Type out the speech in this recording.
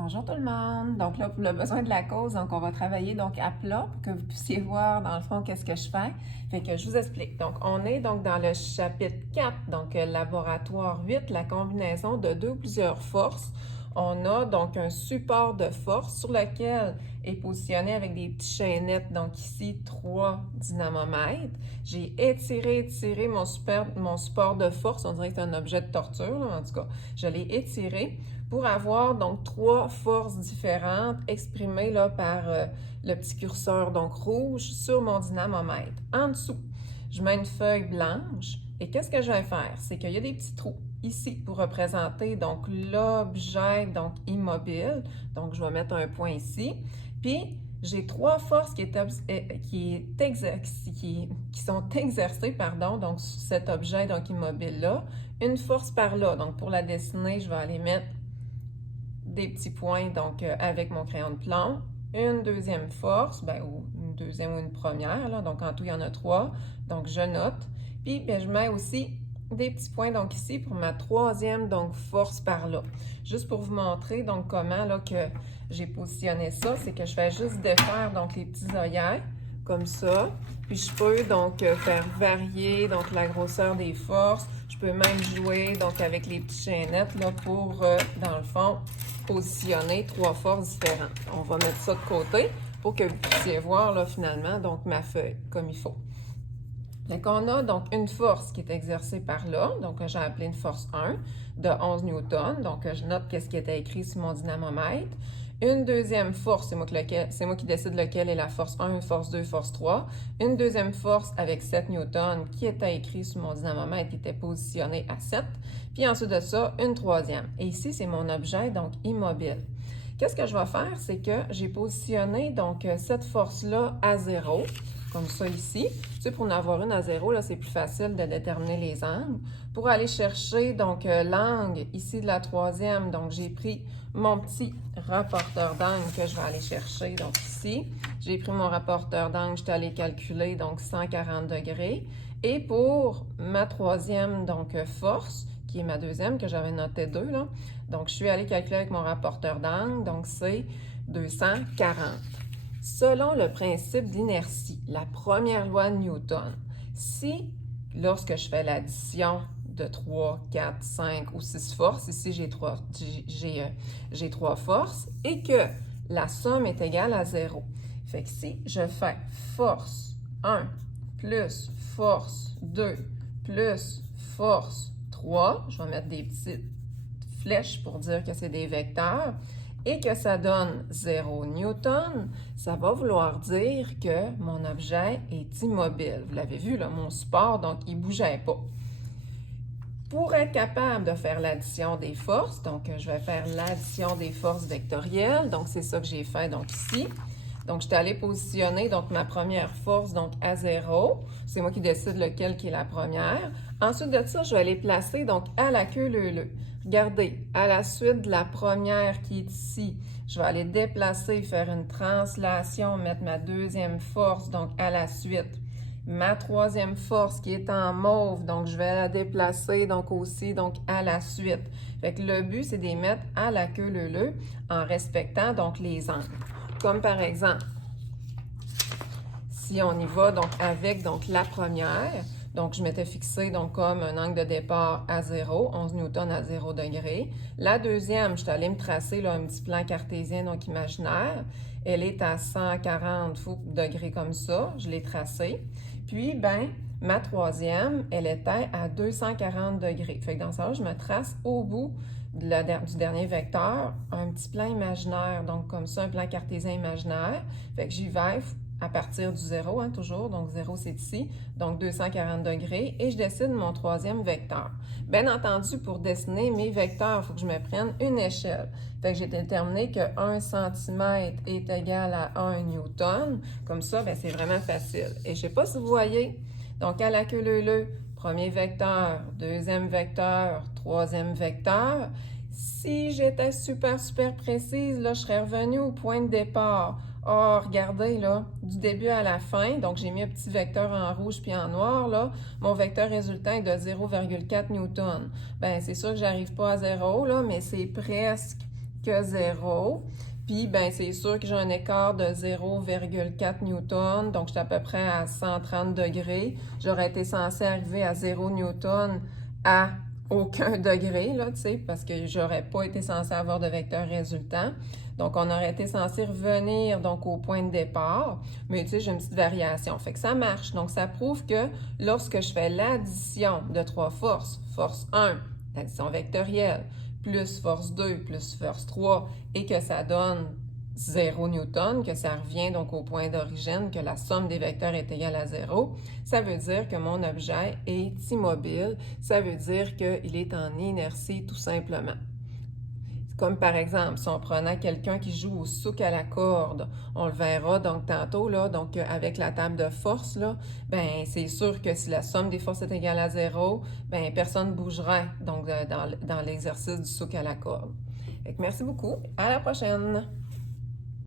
Bonjour tout le monde! Donc là, pour le besoin de la cause, donc on va travailler donc à plat pour que vous puissiez voir dans le fond qu'est-ce que je fais. Fait que je vous explique. Donc on est donc dans le chapitre 4, donc laboratoire 8, la combinaison de deux ou plusieurs forces. On a donc un support de force sur lequel est positionné avec des petites chaînettes, donc ici 3 dynamomètres. J'ai étiré mon support de force, on dirait que c'est un objet de torture, là, en tout cas. Je l'ai étiré pour avoir donc 3 forces différentes exprimées là, par le petit curseur donc rouge sur mon dynamomètre. En dessous, je mets une feuille blanche et qu'est-ce que je vais faire? C'est qu'il y a des petits trous ici pour représenter donc l'objet donc immobile. Donc je vais mettre un point ici. Puis j'ai 3 forces qui sont exercées donc sur cet objet donc immobile là. Une force par là. Donc pour la dessiner, je vais aller mettre des petits points donc avec mon crayon de plomb, une deuxième force, ou une deuxième ou une première, là, donc en tout il y en a 3, donc je note, puis je mets aussi des petits points donc ici pour ma troisième donc force par là. Juste pour vous montrer donc comment là que j'ai positionné ça, c'est que je fais juste défaire donc les petits œillets comme ça, puis je peux donc faire varier donc la grosseur des forces. Je peux même jouer donc avec les petites chaînettes là pour dans le fond positionner 3 forces différentes. On va mettre ça de côté pour que vous puissiez voir là finalement donc ma feuille comme il faut. Donc on a donc une force qui est exercée par là, donc j'ai appelé une force 1 de 11 newtons, donc je note qu'est-ce qui était écrit sur mon dynamomètre. Une deuxième force, c'est moi qui décide lequel est la force 1, force 2, force 3. Une deuxième force avec 7 newtons qui était écrit sur mon dynamomètre, qui était positionné à 7. Puis ensuite de ça, une troisième. Et ici, c'est mon objet, donc immobile. Qu'est-ce que je vais faire? C'est que j'ai positionné donc cette force-là à 0, comme ça ici. Tu sais, pour en avoir une à 0, là, c'est plus facile de déterminer les angles. Pour aller chercher donc l'angle ici de la troisième, donc j'ai pris mon petit rapporteur d'angle que je vais aller chercher, donc ici. J'ai pris mon rapporteur d'angle, je suis allée calculer donc 140 degrés. Et pour ma troisième donc force, qui est ma deuxième, que j'avais noté 2, là, donc je suis allée calculer avec mon rapporteur d'angle, donc c'est 240. Selon le principe d'inertie, la première loi de Newton, si lorsque je fais l'addition de 3, 4, 5 ou 6 forces, ici j'ai 3 forces, et que la somme est égale à 0. Fait que si je fais force 1 plus force 2 plus force 3, je vais mettre des petites flèches pour dire que c'est des vecteurs, et que ça donne 0 newton, ça va vouloir dire que mon objet est immobile. Vous l'avez vu, là, mon support, donc il ne bougeait pas. Pour être capable de faire l'addition des forces, donc je vais faire l'addition des forces vectorielles, donc c'est ça que j'ai fait donc ici. Donc, je suis allée positionner donc, ma première force donc, à 0. C'est moi qui décide lequel qui est la première. Ensuite de ça, je vais les placer donc, à la queue leu-leu. Regardez, à la suite de la première qui est ici, je vais aller déplacer, faire une translation, mettre ma deuxième force donc, à la suite. Ma troisième force qui est en mauve, donc je vais la déplacer donc aussi donc à la suite. Fait que le but, c'est de les mettre à la queue leu-leu en respectant donc les angles. Comme par exemple, si on y va donc avec donc la première, donc je m'étais fixé donc comme un angle de départ à 0, 11 newtons à 0 degré. La deuxième, je suis allée me tracer là, un petit plan cartésien donc imaginaire. Elle est à 140 degrés comme ça, je l'ai tracé. Puis, ma troisième, elle était à 240 degrés. Fait que dans ça, je me trace au bout du dernier vecteur un petit plan imaginaire, donc comme ça, un plan cartésien imaginaire. Fait que j'y vais à partir du 0, hein, toujours, donc 0 c'est ici, donc 240 degrés, et je dessine mon troisième vecteur. Bien entendu, pour dessiner mes vecteurs, il faut que je me prenne une échelle. Fait que j'ai déterminé que 1 cm est égal à 1 newton. Comme ça, c'est vraiment facile. Et je ne sais pas si vous voyez, donc à la queue leu-leu, premier vecteur, deuxième vecteur, troisième vecteur. Si j'étais super précise, là, je serais revenue au point de départ. Or, regardez, là, du début à la fin, donc j'ai mis un petit vecteur en rouge puis en noir, là, mon vecteur résultant est de 0,4 newton. C'est sûr que j'arrive pas à 0, là, mais c'est presque que 0. Puis, ben, c'est sûr que j'ai un écart de 0,4 newton, donc je suis à peu près à 130 degrés. J'aurais été censé arriver à 0 newton à aucun degré, là, tu sais, parce que j'aurais pas été censé avoir de vecteur résultant. Donc, on aurait été censé revenir donc au point de départ, mais tu sais, j'ai une petite variation. Fait que ça marche. Donc, ça prouve que lorsque je fais l'addition de trois forces, force 1, l'addition vectorielle, plus force 2, plus force 3, et que ça donne 0 newton, que ça revient donc au point d'origine, que la somme des vecteurs est égale à 0, ça veut dire que mon objet est immobile, ça veut dire qu'il est en inertie tout simplement. Comme par exemple, si on prenait quelqu'un qui joue au souk à la corde, on le verra donc tantôt, là, donc avec la table de force, là, ben c'est sûr que si la somme des forces est égale à 0, ben personne ne bougera donc, dans l'exercice du souk à la corde. Fait que merci beaucoup, à la prochaine!